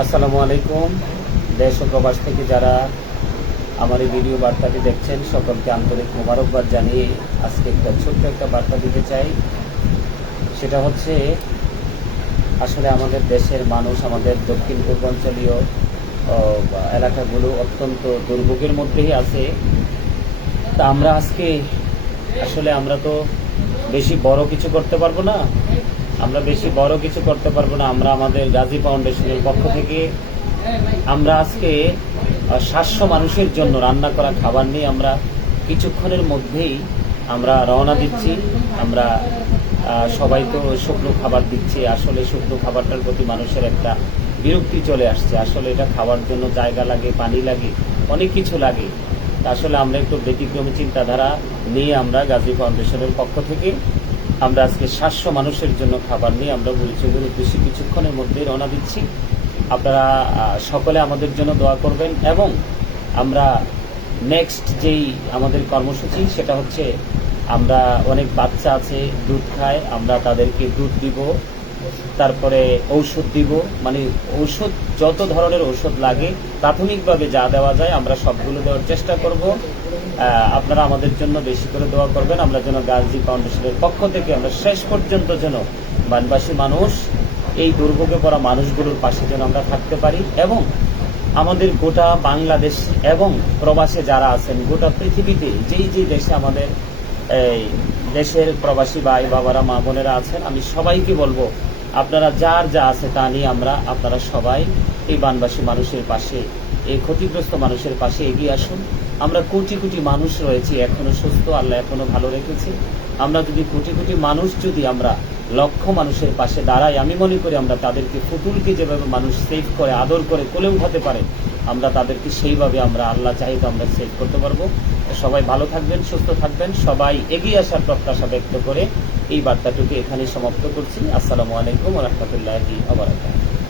আসসালামু আলাইকুম দেশ ও প্রবাস থেকে যারা আমার এই ভিডিও বার্তাটি দেখছেন, সকলকে আন্তরিক মোবারকবাদ জানিয়ে আজকে একটা ছোট্ট একটা বার্তা দিতে চাই। সেটা হচ্ছে, আসলে আমাদের দেশের মানুষ, আমাদের দক্ষিণ পূর্বাঞ্চলীয় এলাকাগুলো অত্যন্ত দুর্ভোগের মধ্যেই আছে। তা আমরা আজকে, আসলে আমরা তো বেশি বড় কিছু করতে পারব না। আমরা বেশি বড় কিছু করতে পারব না, আমরা আমাদের গাজী ফাউন্ডেশনের পক্ষ থেকে। আমরা আজকে সাতশো মানুষের জন্য রান্না করা খাবার নিয়ে আমরা কিছুক্ষণের মধ্যেই আমরা রওনা দিচ্ছি। আমরা সবাই তো শুকনো খাবার দিচ্ছি, আসলে শুকনো খাবারটার প্রতি মানুষের একটা বিরক্তি চলে আসছে। আসলে এটা খাওয়ার জন্য জায়গা লাগে, পানি লাগে, অনেক কিছু লাগে। আসলে আমরা একটু ব্যতিক্রমী চিন্তাধারা নিয়ে আমরা গাজী ফাউন্ডেশনের পক্ষ থেকে আমরা আজকে সাতশো মানুষের জন্য খাবার নিয়ে আমরা বুড়িচুগুর বেশি কিছুক্ষণের মধ্যে রওনা দিচ্ছি। আপনারা সকলে আমাদের জন্য দোয়া করবেন এবং আমরা নেক্সট যেই আমাদের কর্মসূচি, সেটা হচ্ছে আমরা অনেক বাচ্চা আছে, দুধ খায়, আমরা তাদেরকে দুধ দিব। তারপরে ঔষধ দিব। মানে ঔষধ, যত ধরনের ঔষধ লাগে, প্রাথমিকভাবে যা দেওয়া যায় আমরা সবগুলো দেওয়ার চেষ্টা করব। আপনারা আমাদের জন্য বেশি করে দোয়া করবেন। আমরা যেন গাজী ফাউন্ডেশনের পক্ষ থেকে আমরা শেষ পর্যন্ত যেন বানবাসী মানুষ, এই দুর্ভোগে পড়া মানুষগুলোর পাশে যেন আমরা থাকতে পারি এবং আমাদের গোটা বাংলাদেশ এবং প্রবাসে যারা আছেন, গোটা পৃথিবীতে যেই যেই দেশে আমাদের দেশের প্রবাসী ভাই বাবারা মা বোনেরা আছেন, আমি সবাইকে বলব আপনারা যার যা আছে তা নিয়ে আমরা আপনারা সবাই এই বানবাসী মানুষের পাশে, এই ক্ষতিগ্রস্ত মানুষের পাশে এগিয়ে আসুন। আমরা কোটি কোটি মানুষ রয়েছি, এখনও সুস্থ, আল্লাহ এখনও ভালো রেখেছি। আমরা যদি কোটি কোটি মানুষ যদি আমরা লক্ষ মানুষের পাশে দাঁড়াই, আমি মনে করি আমরা তাদেরকে ফুটুলকে যেভাবে মানুষ সেভ করে, আদর করে কোলেও হতে পারে আমরা তাদেরকে সেইভাবে আমরা আল্লাহ চাহিদা আমরা সেভ করতে পারব। সবাই ভালো থাকবেন, সুস্থ থাকবেন। সবাই এগিয়ে আসার প্রত্যাশা ব্যক্ত করে এই বার্তাটুকু এখানে সমাপ্ত করছি। আসসালামু আলাইকুম রহমতুল্লাহি আবরাকাতুহু